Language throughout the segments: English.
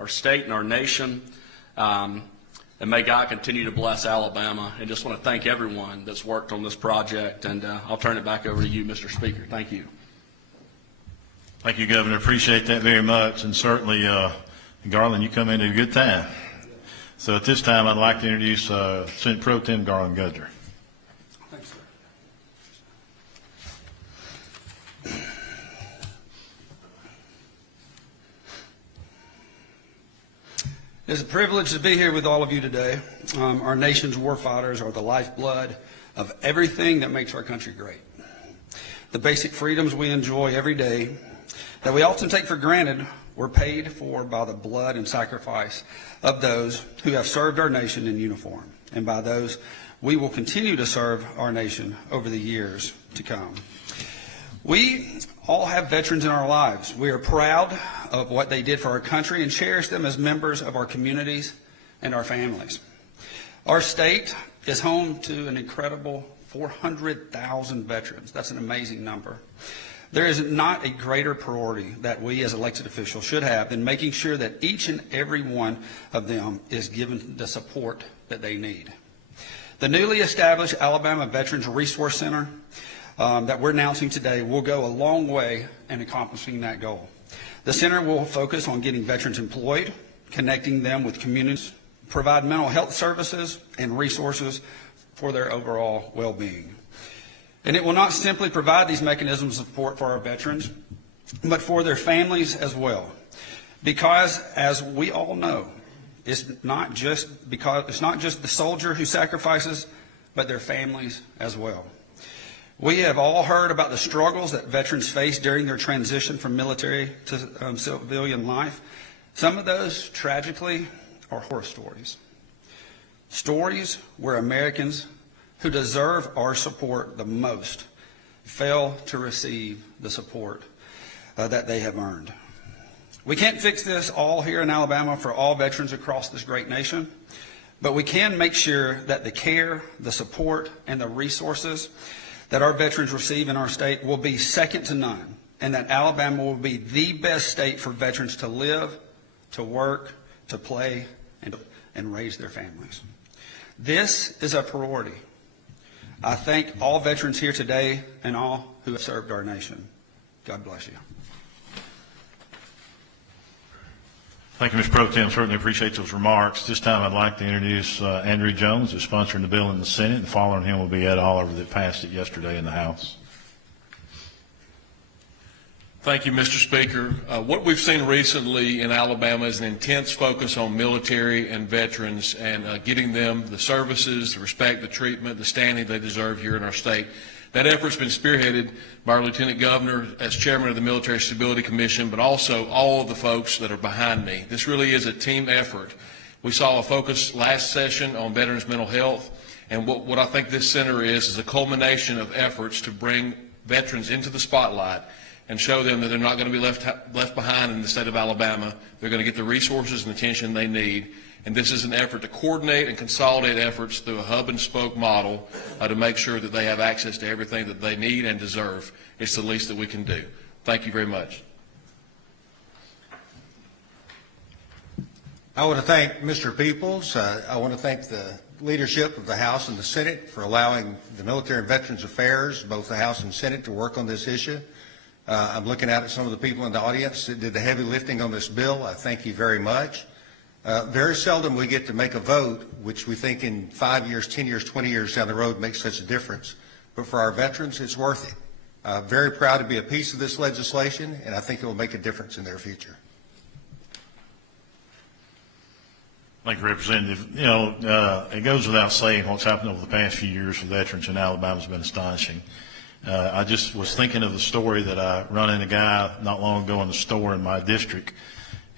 our state and our nation. And may God continue to bless Alabama. And just want to thank everyone that's worked on this project. And I'll turn it back over to you, Mr. Speaker. Thank you. Thank you, Governor. Appreciate that very much. And certainly, Garland, you come in at a good time. So at this time, I'd like to introduce Senate Pro Tem Garland Gudger. Thanks, sir. It's a privilege to be here with all of you today. Our nation's warfighters are the lifeblood of everything that makes our country great. The basic freedoms we enjoy every day that we often take for granted were paid for by the blood and sacrifice of those who have served our nation in uniform, and by those we will continue to serve our nation over the years to come. We all have veterans in our lives. We are proud of what they did for our country and cherish them as members of our communities and our families. Our state is home to an incredible 400,000 veterans. That's an amazing number. There is not a greater priority that we as elected officials should have than making sure that each and every one of them is given the support that they need. The newly established Alabama Veterans Resource Center that we're announcing today will go a long way in accomplishing that goal. The center will focus on getting veterans employed, connecting them with communities, provide mental health services and resources for their overall well-being. And it will not simply provide these mechanisms of support for our veterans, but for their families as well. Because, as we all know, it's not just the soldier who sacrifices, but their families as well. We have all heard about the struggles that veterans face during their transition from military to civilian life. Some of those, tragically, are horror stories. Stories where Americans who deserve our support the most fail to receive the support that they have earned. We can't fix this all here in Alabama for all veterans across this great nation, but we can make sure that the care, the support, and the resources that our veterans receive in our state will be second to none, and that Alabama will be the best state for veterans to live, to work, to play, and raise their families. This is a priority. I thank all veterans here today and all who have served our nation. God bless you. Thank you, Mr. Pro Tem. Certainly appreciate those remarks. This time I'd like to introduce Andrew Jones, who's sponsoring the bill in the Senate, and following him will be Ed Oliver that passed it yesterday in the House. Thank you, Mr. Speaker. What we've seen recently in Alabama is an intense focus on military and veterans and getting them the services, the respect, the treatment, the standing they deserve here in our state. That effort's been spearheaded by our Lieutenant Governor as chairman of the Military Stability Commission, but also all of the folks that are behind me. This really is a team effort. We saw a focus last session on veterans' mental health, and what I think this center is a culmination of efforts to bring veterans into the spotlight and show them that they're not going to be left behind in the state of Alabama. They're going to get the resources and attention they need. And this is an effort to coordinate and consolidate efforts through a hub and spoke model to make sure that they have access to everything that they need and deserve. It's the least that we can do. Thank you very much. I want to thank Mr. Peoples. I want to thank the leadership of the House and the Senate for allowing the Military and Veterans Affairs, both the House and Senate, to work on this issue. I'm looking out at some of the people in the audience that did the heavy lifting on this bill. I thank you very much. Very seldom we get to make a vote, which we think in 5 years, 10 years, 20 years down the road makes such a difference. But for our veterans, it's worth it. Very proud to be a piece of this legislation, and I think it will make a difference in their future. Thank you, Representative. You know, it goes without saying what's happened over the past few years for veterans in Alabama has been astonishing. I just was thinking of the story that I run into a guy not long ago in the store in my district,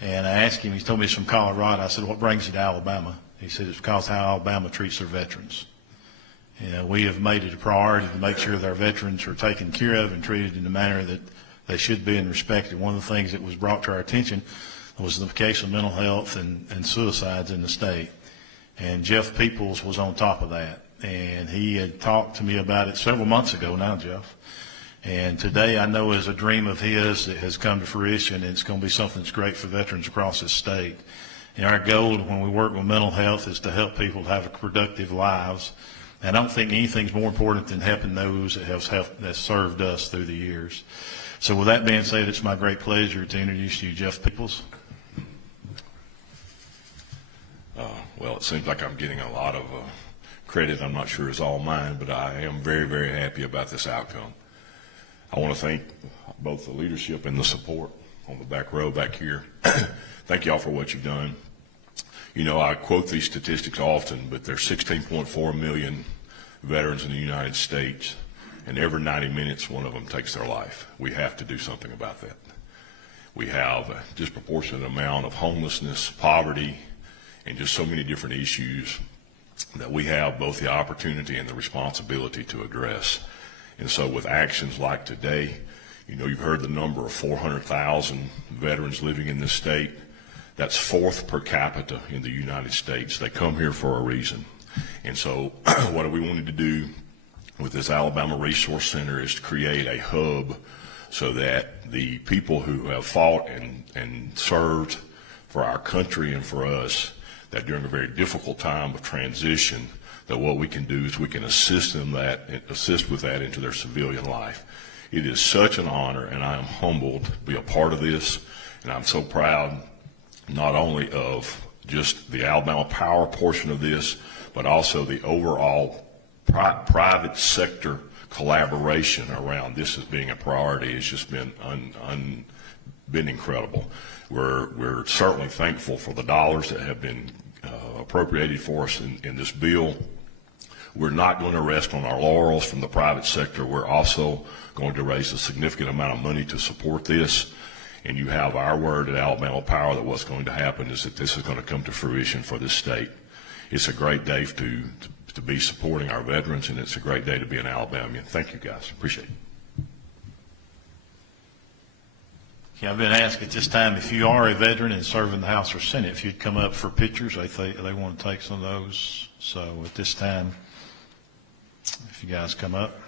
and I asked him, he told me he's from Colorado. I said, what brings you to Alabama? He said, it's because how Alabama treats their veterans. You know, we have made it a priority to make sure that our veterans are taken care of and treated in the manner that they should be and respected. One of the things that was brought to our attention was the case of mental health and suicides in the state. And Jeff Peoples was on top of that. And he had talked to me about it several months ago now, Jeff. And today, I know is a dream of his that has come to fruition, and it's going to be something that's great for veterans across this state. And our goal when we work with mental health is to help people have productive lives. And I don't think anything's more important than helping those that served us through the years. So with that being said, it's my great pleasure to introduce you Jeff Peoples. Well, it seems like I'm getting a lot of credit I'm not sure is all mine, but I am very, very happy about this outcome. I want to thank both the leadership and the support on the back row back here. Thank you all for what you've done. You know, I quote these statistics often, but there's 16.4 million veterans in the United States, and every 90 minutes one of them takes their life. We have to do something about that. We have a disproportionate amount of homelessness, poverty, and just so many different issues that we have both the opportunity and the responsibility to address. And so with actions like today, you know, you've heard the number of 400,000 veterans living in this state. That's fourth per capita in the United States. They come here for a reason. And so what we wanted to do with this Alabama Resource Center is to create a hub so that the people who have fought and served for our country and for us, that during a very difficult time of transition, that what we can do is we can assist with that into their civilian life. It is such an honor, and I am humbled to be a part of this, and I'm so proud not only of just the Alabama Power portion of this, but also the overall private sector collaboration around this as being a priority. It's just been been incredible. We're certainly thankful for the dollars that have been appropriated for us in this bill. We're not going to rest on our laurels from the private sector. We're also going to raise a significant amount of money to support this. And you have our word at Alabama Power that what's going to happen is that this is going to come to fruition for this state. It's a great day to be supporting our veterans, and it's a great day to be an Alabamian. Thank you, guys. Appreciate it. Yeah, I've been asked at this time, if you are a veteran and serve in the House or Senate, if you'd come up for pictures. They want to take some of those. So at this time, if you guys come up.